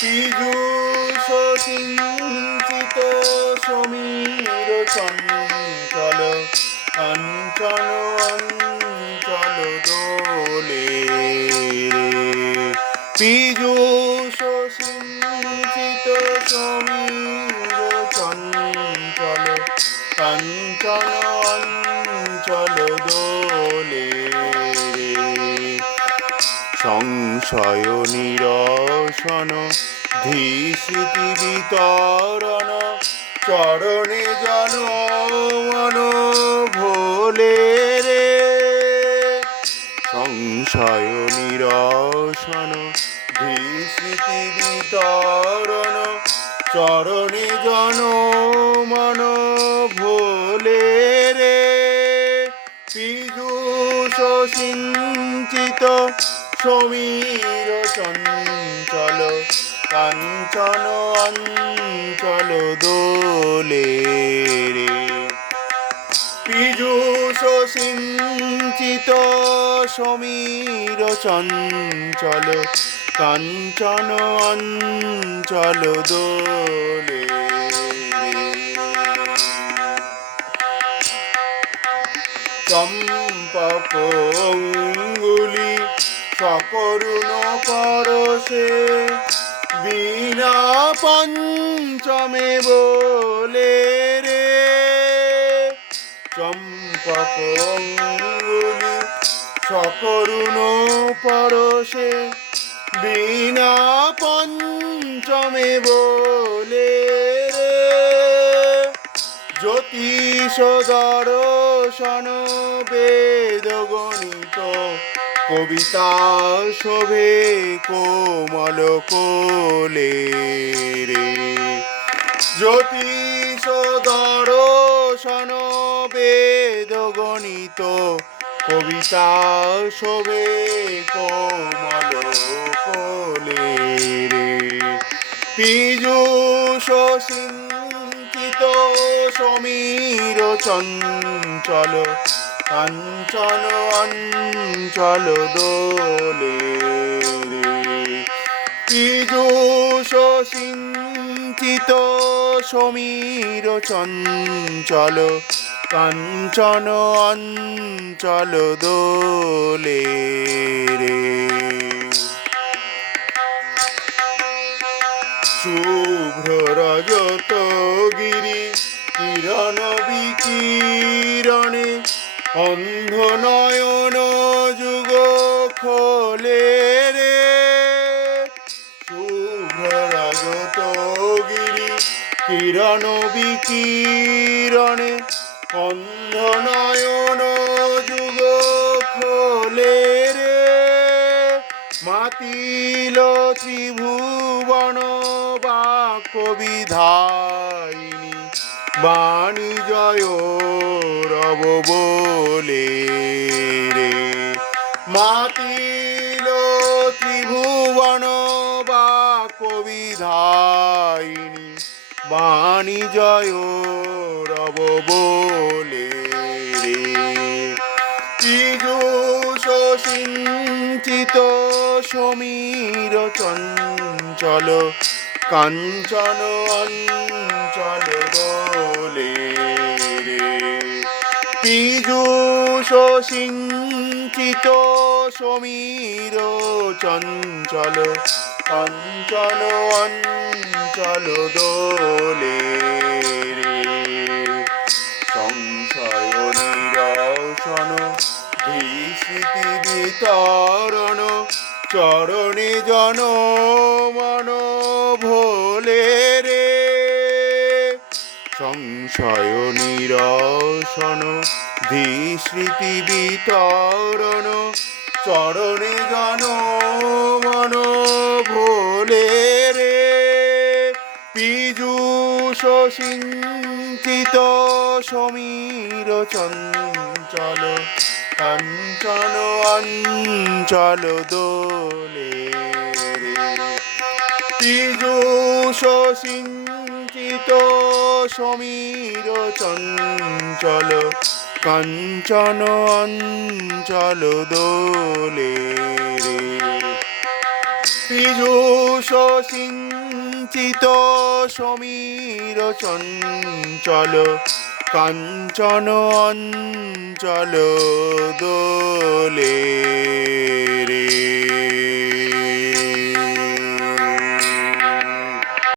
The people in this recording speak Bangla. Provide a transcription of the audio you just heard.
পীযূষ সিঞ্চিত সমীর চঞ্চল কাঞ্চন অঞ্চল দোলে পীযূষ সিঞ্চিত সমীর চঞ্চল কাঞ্চন অঞ্চল দোলে সংশয় নিরসন ধীস্মৃতি বিতরণ চরণে জন মন ভোলে রে সংশয় নিরসন ধীস্মৃতি বিতরণ চরণে জন মন ভোলে রে পীযূষ সিঞ্চিত সমীর চঞ্চল কাঞ্চন অঞ্চল দোলে রে পীযূষ সিঞ্চিত সমীর চঞ্চল কাঞ্চন অঞ্চল দোলে চম্পক অঙ্গুলি সকরুণ পরশে বীণা পঞ্চমে বলে রে চম্পক অঙ্গুলি সকরুণ পরশে বীণা পঞ্চমে বলে রে জ্যোতিষ দর্শন বেদ গণিত কবিতা শোভে কোমল কোলে রে জ্যোতিষ দর্শন বেদ গণিত কবিতা শোভে কোমল কোলে রে পীযূষ সিঞ্চিত সমীর চঞ্চল কাঞ্চন অঞ্চল দোলে রে পীযূষ সিঞ্চিত সমীর চঞ্চল কাঞ্চন অঞ্চল দোলে রে শুভ্র রজত গিরি কিরণ বিকিরণে অন্ধ নয়ন যুগ খোলে রে শুভ্র রজত গিরি কিরণ বিকিরণে অন্ধ নয়ন যুগ খোলে রে মাতিল ত্রিভুবন বাক্য বিধায়িনী বাণী জয় রব বলে রে মাতিল ত্রিভুবন বাক্য বিধায়িনী বাণী জয় রব বলে রে পীযূষ সিঞ্চিত সমীর চঞ্চল কাঞ্চন অঞ্চল দোলে রে পীযূষ সিঞ্চিত সমীর চঞ্চল কাঞ্চন অঞ্চল দোলে রে সংশয় নিরসন ধীস্মৃতি বিতরণ চরণে জন মন ভোলে রে সংশয় নিরসন ধীস্মৃতি বিতরণ চরণে জন মন ভোলে রে পীযূষ সিঞ্চিত সমীর চঞ্চল কাঞ্চন অঞ্চল দোলে রে পীযূষ সিঞ্চিত সমীর চঞ্চল কাঞ্চন অঞ্চল দোলে রে পীযূষ সিঞ্চিত সমীর চঞ্চল কাঞ্চন অঞ্চল দোলে